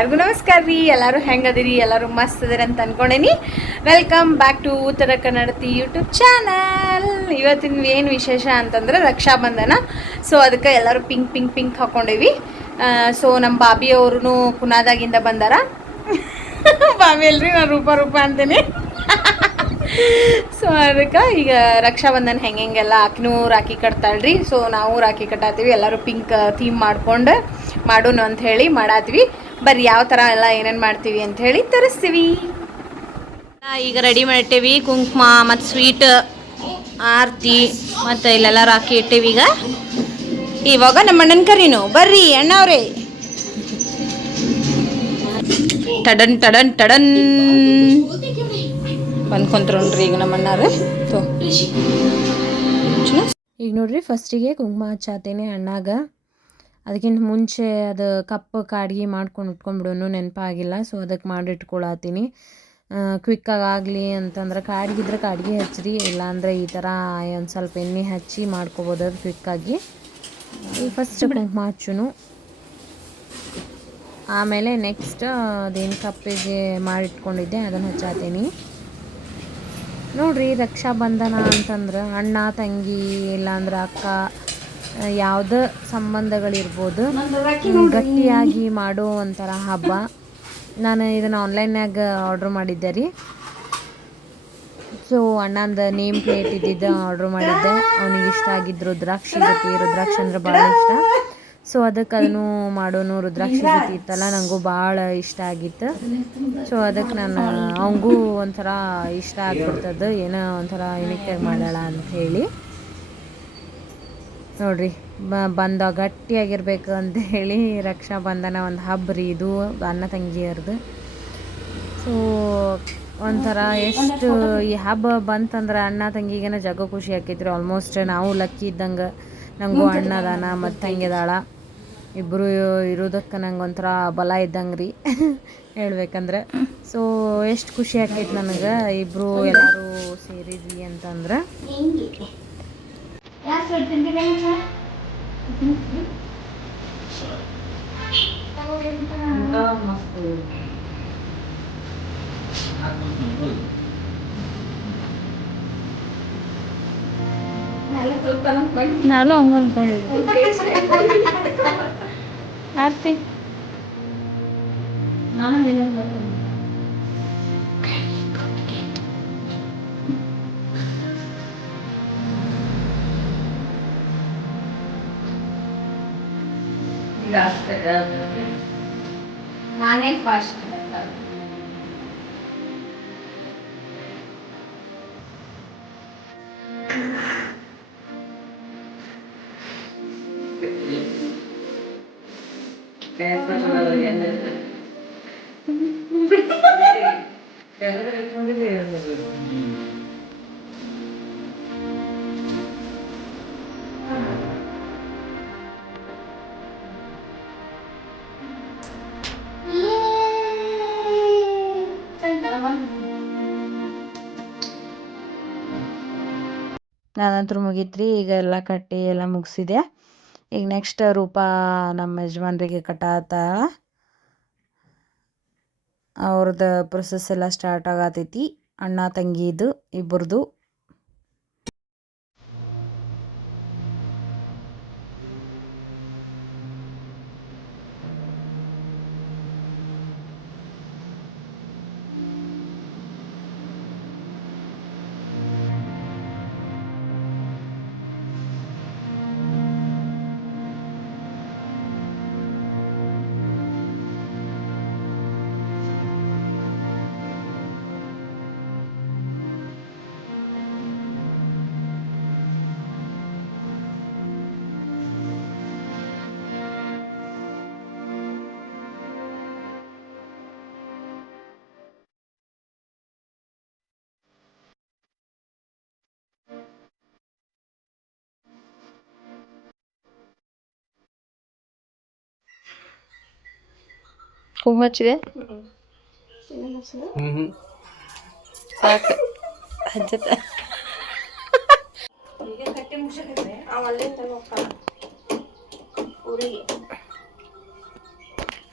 ಎಲ್ಲರಿಗೂ ನಮಸ್ಕಾರ ರೀ. ಎಲ್ಲರೂ ಹೆಂಗದಿರಿ? ಎಲ್ಲರೂ ಮಸ್ತ್ ಅದಿರಿ ಅಂತ ಅನ್ಕೊಂಡೇನಿ. ವೆಲ್ಕಮ್ ಬ್ಯಾಕ್ ಟು ಉತ್ತರ ಕನ್ನಡತಿ ಯೂಟ್ಯೂಬ್ ಚಾನಲ್ ಇವತ್ತಿನ ಏನು ವಿಶೇಷ ಅಂತಂದ್ರೆ ರಕ್ಷಾಬಂಧನ. ಸೊ ಅದಕ್ಕೆ ಎಲ್ಲರೂ ಪಿಂಕ್ ಪಿಂಕ್ ಪಿಂಕ್ ಹಾಕೊಂಡೇವಿ. ಸೊ ನಮ್ಮ ಬಾಬಿ ಅವ್ರೂ ಕುನಾದಾಗಿಂದ ಬಂದಾರ. ಬಾಬಿ ಅಲ್ರಿ, ನಾನು ರೂಪ ರೂಪ ಅಂತೇನೆ. ಸೊ ಅದಕ್ಕೆ ಈಗ ರಕ್ಷಾಬಂಧನ ಹೆಂಗೆ ಹೆಂಗೆಲ್ಲ ಆಕಿನೂ ರಾಖಿ ಕಟ್ತಾಳ್ರಿ. ಸೊ ನಾವು ರಾಖಿ ಕಟ್ಟಾತೀವಿ. ಎಲ್ಲರೂ ಪಿಂಕ್ ಥೀಮ್ ಮಾಡ್ಕೊಂಡು ಮಾಡೋಣ ಅಂತ ಹೇಳಿ ಮಾಡಾತೀವಿ. ಬರ್ರಿ ಯಾವ ಥರ ಎಲ್ಲ ಏನೇನು ಮಾಡ್ತೀವಿ ಅಂತ ಹೇಳಿ ತರಿಸ್ತೀವಿ. ಈಗ ರೆಡಿ ಮಾಡಿಟ್ಟೇವಿ ಕುಂಕುಮ ಮತ್ತು ಸ್ವೀಟ್ ಆರತಿ ಮತ್ತು ಇಲ್ಲೆಲ್ಲ ರಾಕಿ ಇಟ್ಟೇವಿ ಈಗ. ಇವಾಗ ನಮ್ಮ ಅಣ್ಣನ ಕರೀನು. ಬರ್ರಿ ಅಣ್ಣವ್ರೆ ಟಡನ್ ಟಡನ್ ಟಡನ್. ಬಂದ್ಕೊಂತ್ರಿ ಈಗ ನಮ್ಮ ಅಣ್ಣಾರ ತೋ. ಈಗ ನೋಡ್ರಿ ಫಸ್ಟಿಗೆ ಕುಂಕುಮ ಹಚ್ಚಾತೇನೆ ಅಣ್ಣಾಗ. ಅದಕ್ಕಿಂತ ಮುಂಚೆ ಅದು ಕಪ್ಪು ಕಾಡ್ಗಿ ಮಾಡ್ಕೊಂಡು ಇಟ್ಕೊಂಡ್ಬಿಡೋನು ನೆನಪಾಗಿಲ್ಲ. ಸೊ ಅದಕ್ಕೆ ಮಾಡಿಟ್ಕೊಳತ್ತೀನಿ ಕ್ವಿಕ್ಕಾಗಿ ಆಗಲಿ ಅಂತಂದ್ರೆ ಕಾಡ್ಗಿದ್ರೆ ಕಾಡ್ಗಿ ಹಚ್ಚಿರಿ ಇಲ್ಲಾಂದ್ರೆ ಈ ಥರ ಒಂದು ಸ್ವಲ್ಪ ಎಣ್ಣೆ ಹಚ್ಚಿ ಮಾಡ್ಕೊಬೋದು ಅದು ಕ್ವಿಕ್ಕಾಗಿ ಫಸ್ಟ್ ಕುಂಕುಮ ಹಚ್ಚುನು. ಆಮೇಲೆ ನೆಕ್ಸ್ಟ್ ಅದೇನು ಕಪ್ಪಿಗೆ ಮಾಡಿಟ್ಕೊಂಡಿದ್ದೆ ಅದನ್ನು ಹಚ್ಚಾತೀನಿ. ನೋಡ್ರಿ ರಕ್ಷಾಬಂಧನ ಅಂತಂದ್ರೆ ಅಣ್ಣ ತಂಗಿ ಇಲ್ಲಾಂದ್ರೆ ಅಕ್ಕ ಯಾವುದೇ ಸಂಬಂಧಗಳಿರ್ಬೋದು? ಗಟ್ಟಿಯಾಗಿ ಮಾಡೋ ಒಂಥರ ಹಬ್ಬ. ನಾನು ಇದನ್ನು ಆನ್ಲೈನ್ಯಾಗ ಆರ್ಡ್ರ್ ಮಾಡಿದ್ದೆ ರೀ. ಸೊ ಅಣ್ಣಂದು ನೇಮ್ ಪ್ಲೇಟ್ ಇದ್ದಿದ್ದ ಆರ್ಡ್ರ್ ಮಾಡಿದ್ದೆ. ಅವನಿಗೆ ಇಷ್ಟ ಆಗಿದ್ದು ರುದ್ರಾಕ್ಷಿ ಜೊತೆ ರುದ್ರಾಕ್ಷಿ ಅಂದ್ರೆ ಭಾಳ ಇಷ್ಟ. ಸೊ ಅದಕ್ಕೆ ಅದನ್ನು ಮಾಡೋನು ರುದ್ರಾಕ್ಷಿ ಜೊತೆ ಇತ್ತಲ್ಲ ನನಗೂ ಭಾಳ ಇಷ್ಟ ಆಗಿತ್ತು. ಸೊ ಅದಕ್ಕೆ ನಾನು ಅವಂಗೂ ಒಂಥರ ಇಷ್ಟ ಆಗ್ಬಿಡ್ತದೆ ಏನೋ ಒಂಥರ ಯುನಿಕ್ಟಾಗಿ ಮಾಡೋಣ ಅಂತ ಹೇಳಿ. ನೋಡ್ರಿ ಬಂದ ಗಟ್ಟಿಯಾಗಿರ್ಬೇಕು ಅಂತ ಹೇಳಿ ರಕ್ಷಾಬಂಧನ ಒಂದು ಹಬ್ಬ ರೀ ಇದು, ಅಣ್ಣ ತಂಗಿಯರ್ದು. ಸೊ ಒಂಥರ ಎಷ್ಟು ಈ ಹಬ್ಬ ಬಂತಂದ್ರೆ ಅಣ್ಣ ತಂಗಿಗೇನ ಜಗ ಖುಷಿ ಆಕೈತ್ರಿ. ಆಲ್ಮೋಸ್ಟ್ ನಾವು ಲಕ್ಕಿ ಇದ್ದಂಗೆ ನನಗೂ ಅಣ್ಣ ಅದಾನ, ಮತ್ತು ತಂಗಿದಾಳ ಇಬ್ಬರು ಇರೋದಕ್ಕೆ ನಂಗೆ ಒಂಥರ ಬಲ ಇದ್ದಂಗೆ ರೀ ಹೇಳ್ಬೇಕಂದ್ರೆ. ಸೊ ಎಷ್ಟು ಖುಷಿ ಆಕೈತೆ ನನಗೆ ಇಬ್ಬರು ಎಲ್ಲರೂ ಸೇರಿದ್ವಿ ಅಂತಂದ್ರೆ. ನಾನು ಹಂಗೆ ಅನ್ಕೊಂಡಿದ್ದೆ ಆರ್ತಿ ನಾನೇ ಫಾಸ್ಟ್ ನಾನಂತೂ ರೀ ಈಗ ಎಲ್ಲ ಕಟ್ಟಿ ಎಲ್ಲ ಮುಗಿಸಿದೆ. ಈಗ ನೆಕ್ಸ್ಟ್ ರೂಪ ನಮ್ಮ ಯಜಮಾನ್ರಿಗೆ ಕಟ್ಟಾತ. ಅವ್ರದ್ದು ಪ್ರೊಸೆಸ್ ಎಲ್ಲ ಸ್ಟಾರ್ಟ್ ಆಗತೈತಿ, ಅಣ್ಣ ತಂಗಿದು ಇಬ್ಬರದು ಹಚ್ಚಿದೆ ಸಾಕು ಹಚ್ಚತ್ತ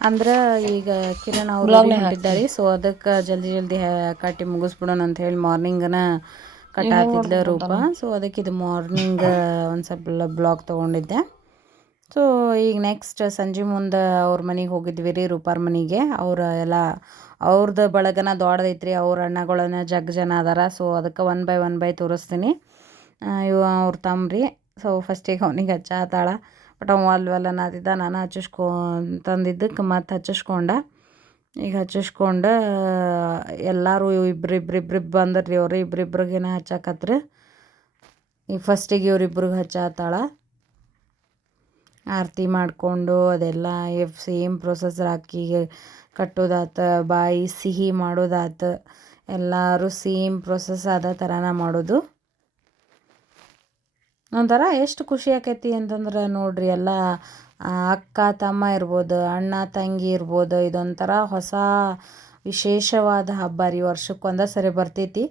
ಅಂದ್ರೆ ಈಗ ಕಿರಣ್ ಅವರು ಹೊಂಟಿದ್ದಾರೆ ಸೊ ಅದಕ್ಕೆ ಜಲ್ದಿ ಜಲ್ದಿ ಕಟ್ಟಿ ಮುಗಿಸ್ಬಿಡೋಣ ಅಂತ ಹೇಳಿ ಮಾರ್ನಿಂಗನ ಕಟ್ಟಾತಿದ್ಲ ರೂಪ. ಸೊ ಅದಕ್ಕೆ ಇದು ಮಾರ್ನಿಂಗ್ ಒಂದು ಸ್ವಲ್ಪ ಬ್ಲಾಗ್ ತೊಗೊಂಡಿದ್ದೆ. ಸೊ ಈಗ ನೆಕ್ಸ್ಟ್ ಸಂಜೆ ಮುಂದೆ ಅವ್ರ ಮನೆಗೆ ಹೋಗಿದ್ವಿ ರೀ ರೂಪಾರ ಮನೆಗೆ. ಅವ್ರ ಎಲ್ಲ ಅವ್ರದ್ದು ಬಳಗನ ದೊಡ್ಡದೈತ್ರಿ. ಅವ್ರ ಅಣ್ಣಗಳನ್ನ ಜಗ್ ಜನ ಅದಾರ. ಸೊ ಅದಕ್ಕೆ ಒನ್ ಬೈ ಒನ್ ಬೈ ತೋರಿಸ್ತೀನಿ. ಇವ ಅವ್ರ ತಮ್ರಿ ಸೊ ಫಸ್ಟಿಗೆ ಅವನಿಗೆ ಹಚ್ಚಾತಾಳ ಬಟ್ ಅವ ಅಲ್ವೆಲ್ಲ ನಾದಿದ್ದ ನಾನು ಹಚ್ಚಿಸ್ಕೊಂತಂದಿದ್ದಕ್ಕೆ ಮತ್ತೆ ಹಚ್ಚಿಸ್ಕೊಂಡ. ಈಗ ಹಚ್ಚಿಸ್ಕೊಂಡು, ಎಲ್ಲರೂ ಇಬ್ರು ಬಂದ್ರಿ ಅವ್ರು. ಇಬ್ರಿಬ್ರಿಗೇನ ಹಚ್ಚಾಕತ್ರಿ. ಈಗ ಫಸ್ಟಿಗೆ ಇವ್ರಿಬ್ರಿಗೆ ಹಚ್ಚಾತಾಳ ಆರತಿ ಮಾಡಿಕೊಂಡು ಅದೆಲ್ಲ ಸೇಮ್ ಪ್ರೊಸೆಸರ್ ಹಾಕಿ ಕಟ್ಟೋದಾತ, ಬಾಯಿ ಸಿಹಿ ಮಾಡೋದಾತ, ಎಲ್ಲರೂ ಸೇಮ್ ಪ್ರೊಸೆಸ್ ಆದ ಥರನ ಮಾಡೋದು. ಒಂಥರ ಎಷ್ಟು ಖುಷಿ ಆಕೈತಿ ಅಂತಂದ್ರೆ ನೋಡ್ರಿ ಎಲ್ಲ ಅಕ್ಕ, ತಮ್ಮ ಇರ್ಬೋದು, ಅಣ್ಣ, ತಂಗಿ ಇರ್ಬೋದು, ಇದೊಂಥರ ಹೊಸ ವಿಶೇಷವಾದ ಹಬ್ಬ ರೀ. ವರ್ಷಕ್ಕೊಂದೇ ಸರಿ ಬರ್ತೈತಿ.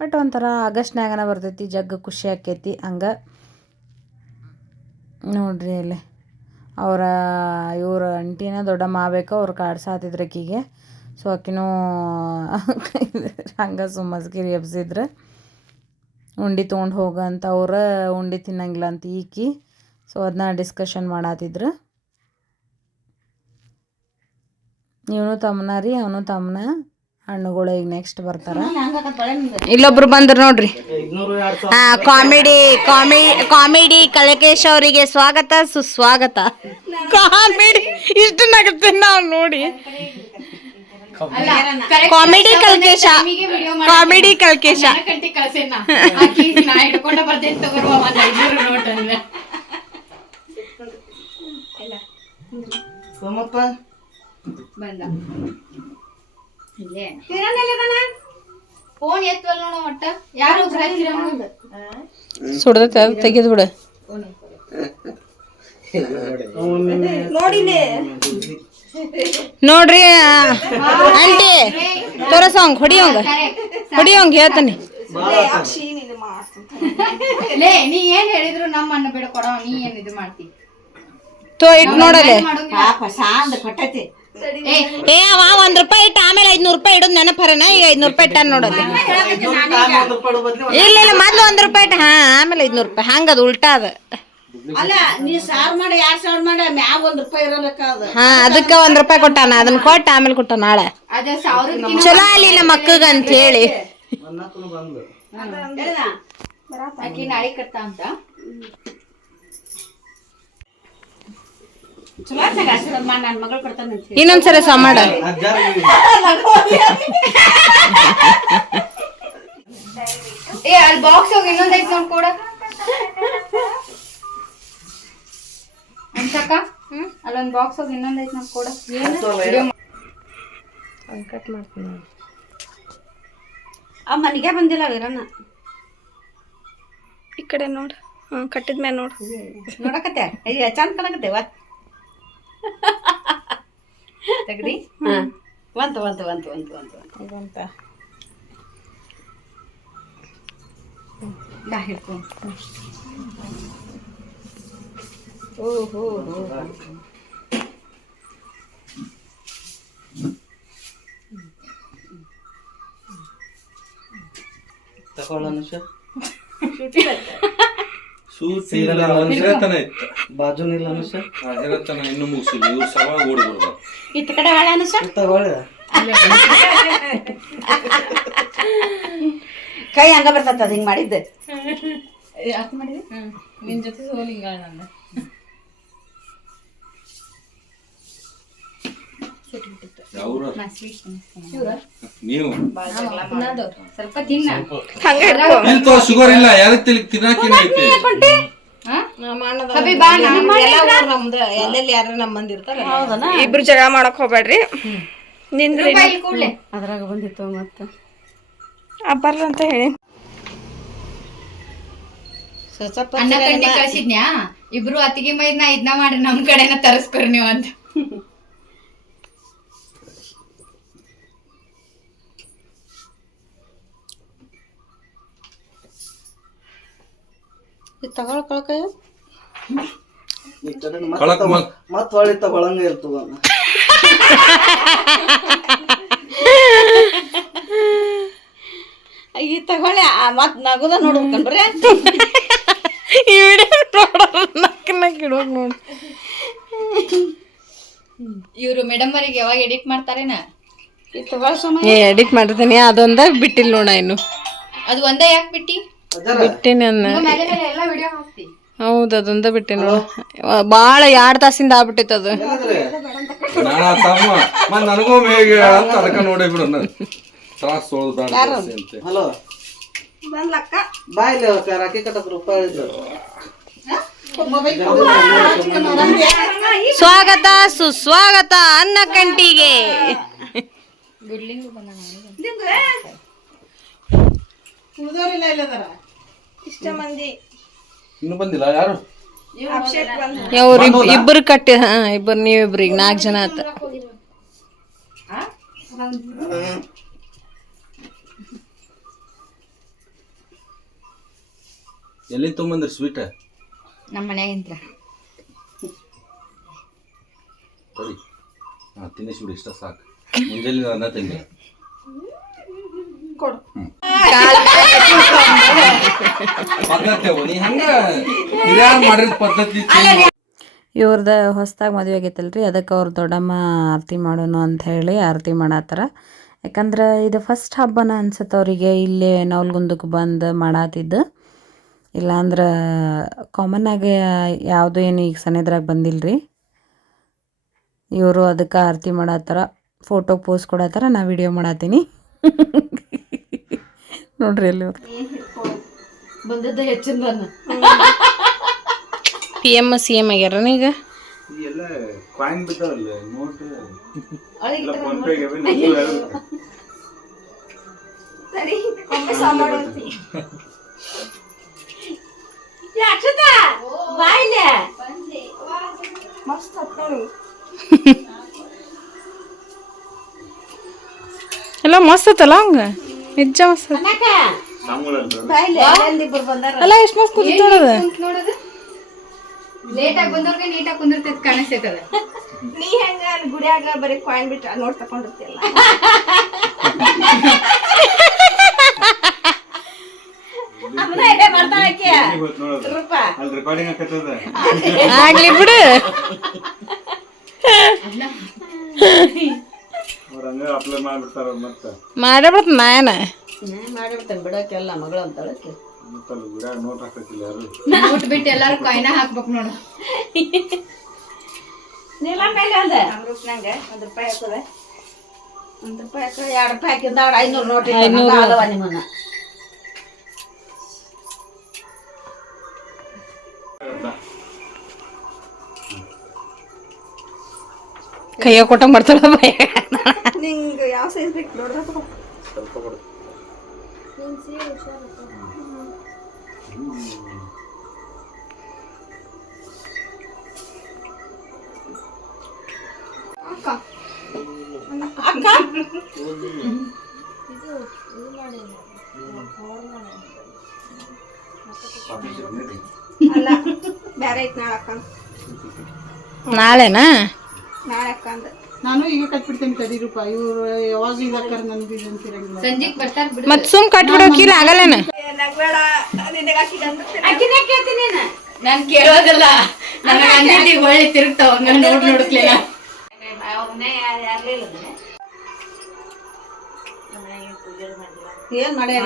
ಬಟ್ ಒಂಥರ ಆಗಸ್ಟ್ನಾಗನ ಬರ್ತೈತಿ, ಜಗ್ಗ ಖುಷಿ ಆಕೈತಿ ಹಂಗೆ. ನೋಡ್ರಿ ಅಲ್ಲಿ. ಅವರ ಇವ್ರ ಅಂಟಿನ ದೊಡ್ಡಮ್ಮ ಆಗ್ಬೇಕು ಅವ್ರು ಕಾಡ್ಸಾತಿದ್ರು ಆಕಿಗೆ ಸೊ ಆಕಿನೂ ಹಂಗೆ ಸುಮ್ಮಸ್ಗಿರಿ ಎಬ್ಸಿದ್ರು. ಉಂಡೆ ತೊಗೊಂಡು ಹೋಗಂತ ಅವ್ರ ಉಂಡೆ ತಿನ್ನಂಗಿಲ್ಲ ಅಂತ ಈಕಿ. ಸೊ ಅದನ್ನ ಡಿಸ್ಕಷನ್ ಮಾಡತ್ತಿದ್ರು ಇವನು ತಮ್ಮನ ರೀ, ಅವನು ತಮ್ಮನ. ಹಣ್ಣುಗಳು ಈಗ ನೆಕ್ಸ್ಟ್ ಬರ್ತಾರ. ಇಲ್ಲೊಬ್ರು ಬಂದ್ರು ನೋಡ್ರಿ. ಕಾಮಿಡಿ ಕಾಮಿ ಕಾಮಿಡಿ ಕಲಕೇಶ್ ಅವರಿಗೆ ಸ್ವಾಗತ ಸುಸ್ವಾಗತ. ಕಾಮಿಡಿ ಇಷ್ಟು ನಗುತ್ತೆ ನಾವು ನೋಡಿ. ಕಾಮಿಡಿ ಕಲ್ಕೇಶ. ಕಾಮಿಡಿ ಕಲ್ಕೇಶ. ಬಂದ. ಇಲ್ಲೇ. ಫೋನ್ ಎತ್ತವಲ್ಲ ನೋಡ ಮಟ್ಟ. ಯಾರು ಒಬ್ರು ಹಚ್ಚಿರ ಸುಡ್ದೈತೆ ಅದು ತೆಗೆದು ಬಿಡು. ನೋಡ್ರಿ ಆಂಟಿ ತೋರಸಂಗ್ ಹೊಡಿಯೋಂಗ ಹೊಡಿಯೋಂಗ ಹೇಳ್ತಾನೆ. ಲೇ ನೀ ಏನ್ ಹೇಳಿದ್ರು ನಮ್ಮ ಅಣ್ಣ ಬಿಡ ನೀ ಏನ್ ಇದು ಮಾಡ್ತಿ? ತೋ ಇಟ್ ನೋಡಲೆ ಪಾಪ ಸಾಂದ್ ಕೊಟ್ಟೈತಿ. ಏ ಏ ಅವ ಒಂದ್ ರೂಪಾಯಿ ಇಟ್ಟ ಆಮೇಲೆ ಐದ್ನೂರು ರೂಪಾಯಿ ಇಡೋದು ನೆನಪರನ? ಈಗ ಐದ್ನೂರು ರೂಪಾಯಿ ಇಟ್ಟ ನೋಡಲ್ಲಿ ಇಲ್ಲ. ಇಲ್ಲ ಮೊದ್ಲು ಒಂದ್ ರೂಪಾಯಿ ಇಟ್ಟ. ಹಾ ಆಮೇಲೆ ಐದ್ನೂರು ರೂಪಾಯಿ. ಹಂಗದು ಉಲ್ಟಾ ಅದ. ಅಲ್ಲ ನೀ ಸಾರ್ ಮಾಡಿ ಎರಡ್ ಸಾವಿರ ಮಾಡಿ ಮ್ಯಾಗ ಒಂದ್ ರೂಪಾಯಿ ಅದ. ಹಾ ಅದಕ್ಕೆ ಒಂದ್ ರೂಪಾಯಿ ಕೊಟ್ಟಾನ. ಅದನ್ನ ಕೊಟ್ಟ ಆಮೇಲೆ ಕೊಟ್ಟ ನಾಳೆ. ಚಲೋ ಅಲ್ಲಿ ನಮ್ಮ ಅಕ್ಕಗ ಅಂತ ಹೇಳಿ ಆಕಿ ನಾಳೆ ಕಟ್ಟ ಅಂತ. ಇನ್ನೊಂದ್ಸರಿ ಸಮಾಡ ಏ ಅಲ್ಲಿ ಬಾಕ್ಸ್ ಹೋಗಿ ಇನ್ನೊಂದ್ ಐತ್ ನೋಡ್ ಕೂಡ. ಹ್ಮ್? ಅಲ್ಲೊಂದ್ ಬಾಕ್ಸ್ ಹೋಗಿ ಇನ್ನೊಂದ್ ಐತ್ ನೋಡ್ ಕೂಡ. ಕಟ್ ಮಾಡ್ತೀನಿ ಆ ಮನೆಗೆ ಬಂದಿಲ್ಲ ವೀರಣ್ಣ. ಈ ಕಡೆ ನೋಡು. ಹ್ಞೂ ಕಟ್ಟಿದ ಮೇಲೆ ನೋಡು. ನೋಡಕತ್ತೆ? ಅಯ್ಯ ಚಂದ ಕಾಣಕತ್ತೇವ? ತೆಗ್ದಿ ಹಾ ಬಂತು ಬಂತು ಬಂತು ಬಂತು ಬಂತು ಬಂತು ಅಂತ ಬಾ ಹಿಡ್ಕೊ ಓಹೋ ತಗೊಳ್ಳೋಣ ಶೂಟ್ ಇಲ್ಲ ಹೇಳ್ತಾನೆ ಇತ್ತು ಬಾಜುನಿಲ್ಲ ಅನುಷ? ಹಾ, ಹೇಳ್ತಾನೆ ಇನ್ನು ಮುಗಿಸಿಲ್ಲ. ಇವ್ರು ಸವಾಗ ಓಡ್ಬಿಡ್ದು ಇತ್ತ ಕಡೆ ಹೊಳೆ ಅನುಷ? ತಗೊಳ್ಳ ಕೈ ಹಂಗ ಬರ್ತದ ಅದ ಹಿಂಗ್ ಮಾಡಿದ್ದೆ. ನಿನ್ ಜೊತೆ ಸೋಲಿಂಗ ನಂದ. ಅವ್ರು ನಾ ಸ್ವೀಟ್ ನೀವು? ಸ್ವಲ್ಪ ತಿನ್ನ. ಎಂತ ಶುಗರ್ ಇಲ್ಲ ಯಾರಿಗೆ ತಿಳಿ ತಿನ್ನಾಕಿನ ಐತಿ? ಇಬ್ರು ಜಗಳ ಮಾಡಕ್ ಹೋಗ್ಬೇಡ್ರಿ. ನಿಂದ್ರಿ ಅದ್ರಾಗ ಬಂದಿತ್ತು ಮತ್ತ. ಬರ್ರ ಅಂತ ಹೇಳಿ. ಅನ್ನ ಕಳ್ಸಿದ್ನ್ಯಾ? ಇಬ್ರು ಅತ್ತಿಗೆ ಮೈದ್ ನಾ ಇದನ್ನ ಮಾಡ್ರಿ ನಮ್ ಕಡೆನ ತರಸ್ಕೊರಿ ನೀವು ಅಂತ. ತಗೊಳ್ಕಳಕ ಕಳಕ್ ಮಲ್ ಮತ್ ಹೊಳಿ ತಗೊಳಂಗ ಇರ್ತದ ಈ ತಗೊಳ್ಳಿ ಮತ್ ನಗುದ ನೋಡ್ಬೇಕನ್ರಿ ಈ ವಿಡಿಯೋ ನೋಡೋರು ನಕ್ಕ ನಕ್ ಇಡುವಾಗ ನೋಡಿ. ಇವರು ಮೇಡಮ್ ಅವರಿಗೆ ಯಾವಾಗ ಎಡಿಟ್ ಮಾಡ್ತಾರೇನ? ಈ ತಗೊಳ್ಳಿ ಸುಮ್ಮನೆ ಏ ಎಡಿಟ್ ಮಾಡಿರ್ತೀನಿ. ಅದೊಂದ ಬಿಟ್ಟಿಲ್ಲ ನೋಡ ಇನ್ನು. ಅದು ಒಂದೇ ಯಾಕೆ ಬಿಟ್ಟಿ? ಬಿಟ್ಟಿನಿ ಅನ್ನ. ಮೇಲೆ ಮೇಲೆ ಎಲ್ಲ ವಿಡಿಯೋ ಹಾಕ್ತಿ. ಹೌದು ಅದೊಂದ ಬಿಟ್ಟಿನಿ ನೋಡು. ಭಾಳ ಎರಡು ತಾಸಿಂದ ಆಗ್ಬಿಟ್ಟಿತ್ತು ಅದು. ನಾನ ತಮ್ಮ. ಮತ್ ನನಗೂ ಹೇಗೆ ಅಂತ ಅದಕ್ಕ ನೋಡೇ ಬಿಡು ತ್ರಾಸ್ ತೊಳ್ದು ಬೇಡ ಜಾಸ್ತಿ ಅಂತೆ. ಹಲೋ. ಬಂದ್ಲಕ್ಕ? ಬಾಯ್ಲಿ ರಾಖಿ ಕಟ್ಟಕ್ ರೂಪಾಯಿ ಸ್ವಾಗತ ಸುಸ್ವಾಗತ ಅನ್ನ ಕಂಟಿಗೆ. ಉಳ್ದವ್ರಿಲ್ಲ ಮಂದಿ. ಇನ್ನು ಬಂದಿಲ್ಲ ಯಾರು? ಅವ್ರು ಇಬ್ಬರು ಕಟ್ಟಿ ಹಾ ಇಬ್ಬರು ನೀವಿಬ್ರು ಈಗ ನಾಲ್ಕು ಜನ ಆತ. ಎಲ್ಲಿ ತೊಗೊಂಬಂದ್ರಿ ಸ್ವೀಟ್ ನಮ್ಮ ಮನ್ಯಾಗಿಂತ್ರ ಸರಿ. ಹಾ ತಿನ್ನಿಸ್ಬಿಡಿ ಇಷ್ಟ ಸಾಕು. ಮುಂಜಾನೆ ಅನ್ನ ತಿಂಡಿ ಪದ್ಧತಿ ಇವ್ರದ್ದು ಹೊಸ್ದಾಗಿ ಮದುವೆ ಆಗೈತಲ್ರಿ. ಅದಕ್ಕೆ ಅವ್ರ ದೊಡ್ಡಮ್ಮ ಆರತಿ ಮಾಡೋಣ ಅಂತ ಹೇಳಿ ಆರತಿ ಮಾಡತ್ತಾರ. ಯಾಕಂದ್ರೆ ಇದು ಫಸ್ಟ್ ಹಬ್ಬನ ಅನ್ಸತ್ತೆ ಅವರಿಗೆ. ಇಲ್ಲಿ ನವಲ್ಗುಂದಕ್ಕೆ ಬಂದು ಮಾಡತ್ತಿದ್ದು ಇಲ್ಲಾಂದ್ರೆ ಕಾಮನ್ ಆಗಿ ಯಾವುದು ಏನು ಈಗ ಸನೇದ್ರಾಗ ಬಂದಿಲ್ರಿ. ಇವರು ಅದಕ್ಕೆ ಆರತಿ ಮಾಡತ್ತಾರ. ಫೋಟೋ ಪೋಸ್ ಕೊಡತ್ತಾರ. ನಾ ವಿಡಿಯೋ ಮಾಡತ್ತೀನಿ ನೋಡ್ರಿ ಅಲ್ಲಿ ಅವ್ರು ಬಂದದ್ದ ಹೆಚ್ಚಿನ ಪಿ ಎಂ ಸಿ ಎಂ ಆಗ್ಯಾರ ಈಗ? ಎಲ್ಲ ಕಾಯಿನ್ ಬಿದ್ದಾವಲ್ಲ ನೋಟ್ ಬಾಯ್ಲೆ ಎಲ್ಲ ಮಸ್ತ್ ಅತ್ತಲ್ಲ ಹಂಗ? ನಿಜ ಮಸ್ತ್. ಅಕ್ಕ ಅಲ್ಲ ಎಷ್ಟು ಮಸ್ತ್ ಕೂತಿರೋದು ಕುಂತ್ ನೋಡೋದು? ಲೇಟಾಗಿ ಬಂದವ್ರಿಗೆ ನೀಟಾಗಿ ಕುಂದಿರ್ತೈತೆ ಕಾಣಿಸ್ತೈತದ. ನೀ ಹೆಂಗ ಗುಡಿಯಾಗ ಬರೀ ಕಾಯಿನ್ ಬಿಟ್ಟು ಹಾಕತ್ತದ? ಆಗ್ಲಿ ಬಿಡು. ಮಾಡಬಿಡ್ತ ನಾಯನ ಮಾಡಿಬಿಡ್ತೇನೆ ಬಿಡಕ್ಕೆಲ್ಲ ಮಗಳು ಅಂತಳಕ್ಕೆ ನೋಟ್ ಬಿಟ್ಟು ಎಲ್ಲಾರು ಕಾಯಿನ ಹಾಕ್ಬೇಕು ನೋಡು. ನೀಲ ಮೇಲೆ ಅಂದ ರೂಪ್ನಂಗ ಒಂದ್ ರೂಪಾಯಿ ಹಾಕದ ಒಂದ್ ರೂಪಾಯಿ ಹಾಕ ಎರಡು ರೂಪಾಯಿ ಹಾಕಿದ ಅವ್ರು ಐನೂರು ನೋಟ್ ಅದಾವ ನಿಮ್ಮನ್ನ? ಕೈಯ ಕೊಟ್ಟ ಮಾಡ್ತಾಳ ನಿಂಗೆ ಯಾವ ಸೈಜ್ ಬೇಕು ನೋಡ್ದ ಸ್ವಲ್ಪ ಕೊಡು. ಅಕ್ಕ ಅಲ್ಲ ಬೇರೆ ಐತ್ ನಾಳೆ ಅಕ್ಕ ನಾಳೆನಾ ತಡಿ ರೂಪ. ಇವ್ರು ಯಾವಾಗ ಇದಾಕಾರ ನನಗೆ ಅಂತಿರಂಗಿಲ್ಲ. ಸಂಜೆಗ್ ಬರ್ತಾರ ಬಿಡು. ಮತ್ ಸುಮ್ ಕಟ್ಬಿಡೋಕಿಲ್ಲ ಆಗಲ್ಲೇನ ನಗ್ಬೇಡ ನಿನಗೆ ಅಕ್ಕಿಗೆ ಅಕ್ಕಿನೇ ಕೇಳ್ತೀನಿ ನೀನು. ನಾನ್ ಕೇಳೋದಲ್ಲ. ನನ್ನ ಅಂದಿದ್ದಿ ಒಳ್ಳೆ ತಿರುಗ್ತಾವ. ನೋಡ್ ನೋಡ್ಕ್ಲೇನ ಏನ್ ಮಾಡ್ಯಾರ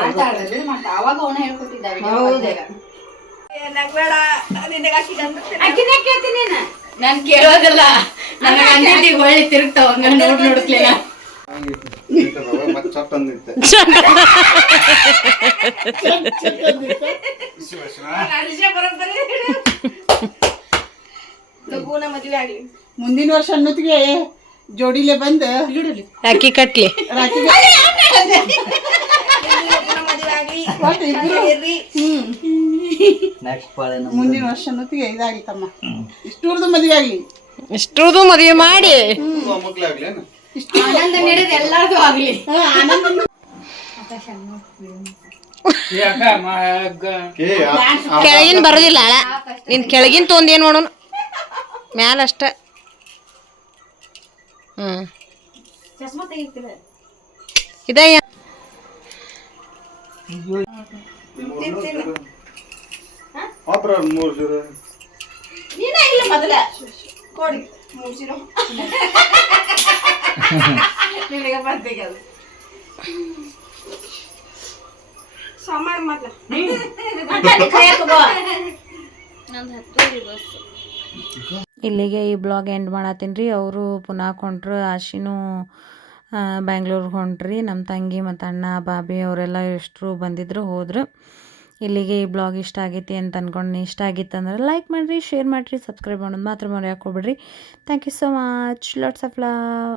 ಅವಾಗ ಅವನ ಹೇಳ್ಕೊಟ್ಟಿದ್ದ ಹೌದು. ನಗ್ಬೇಡ ನಿನಗೆ ಅಕ್ಕಿಗೆ ಅಕ್ಕಿನೇ ಕೇಳ್ತೀನಿ ನೀನು. ನಾನ್ ಕೇಳೋದಲ್ಲ. ನನ್ನ ಅಂದಿದ್ದಿ ಒಳ್ಳೆ ತಿರುಗ್ತಾವ. ನಾನು ನೋಡ್ ಆಗ್ಲಿ ಮುಂದಿನ ವರ್ಷ ಅನ್ನೋತ್ತಿಗೆ ಜೋಡಿಲೆ ಬಂದು ಅಕ್ಕಿ ಕಟ್ಲಿ. ರಾಖಿ ಒಟ್ಟು ಇಬ್ರು? ಇರ್ರಿ ನೆಕ್ಸ್ಟ್ ಪಾಳೆ ಮುಂದಿನ ವರ್ಷ ಅನ್ನೋತ್ತಿಗೆ ಇದಾಗ್ಲಿ ತಮ್ಮ. ಇಷ್ಟೂರ್ದು ಮದುವೆ ಆಗ್ಲಿ. ಇಷ್ಟ್ರದು ಮದುವೆ ಮಾಡಿ. ಆನಂದ ನೀಡಿದ ಎಲ್ಲಾರ್ದು ಆಗ್ಲಿ. ಕೆಳಗಿನ ಬರೋದಿಲ್ಲ ಅಳ ನಿನ್ ಕೆಳಗಿನ ತೊಂದ್ ಏನ್ ಮಾಡೋಣ ಮ್ಯಾಲ ಅಷ್ಟ ಹ್ಮ್. ಚಸ್ಮಾ ಯಾ- ಮೂರು ಜೀರೋ. ನೀನೇ ಇಲ್ಲ ಮೊದಲ. ಕೊಡಿ ಮೂರ್ಸಿರೋ ನಿನಗೆ ಬರ್ತೀಗ ಅದು. ಸಾಮಾನು ಮೊದಲ ಬಾ ಇಲ್ಲಿಗೆ ಈ ಬ್ಲಾಗ್ ಎಂಡ್ ಮಾಡತ್ತೀನಿ ರೀ. ಅವರು ಪುನಃ ಕೊಂಡ್ರು ಆಶಿನೂ ಬ್ಯಾಂಗ್ಳೂರ್ಗೆ ಹೊಂಟ್ರಿ. ನಮ್ಮ ತಂಗಿ ಮತ್ತು ಅಣ್ಣ ಬಾಬಿ ಅವರೆಲ್ಲ ಎಷ್ಟರು ಬಂದಿದ್ರು ಹೋದ್ರು. ಇಲ್ಲಿಗೆ ಈ ಬ್ಲಾಗ್ ಇಷ್ಟ ಆಗೈತಿ ಅಂತ ಅಂದ್ಕೊಂಡು ಇಷ್ಟ ಆಗಿತ್ತು ಅಂದ್ರೆ ಲೈಕ್ ಮಾಡಿರಿ ಶೇರ್ ಮಾಡಿರಿ ಸಬ್ಸ್ಕ್ರೈಬ್ ಮಾಡೋದು ಮಾತ್ರ ಮರೆಯೋಕೆ ಹೋಗ್ಬೇಡ್ರಿ. Thank you so much lots of love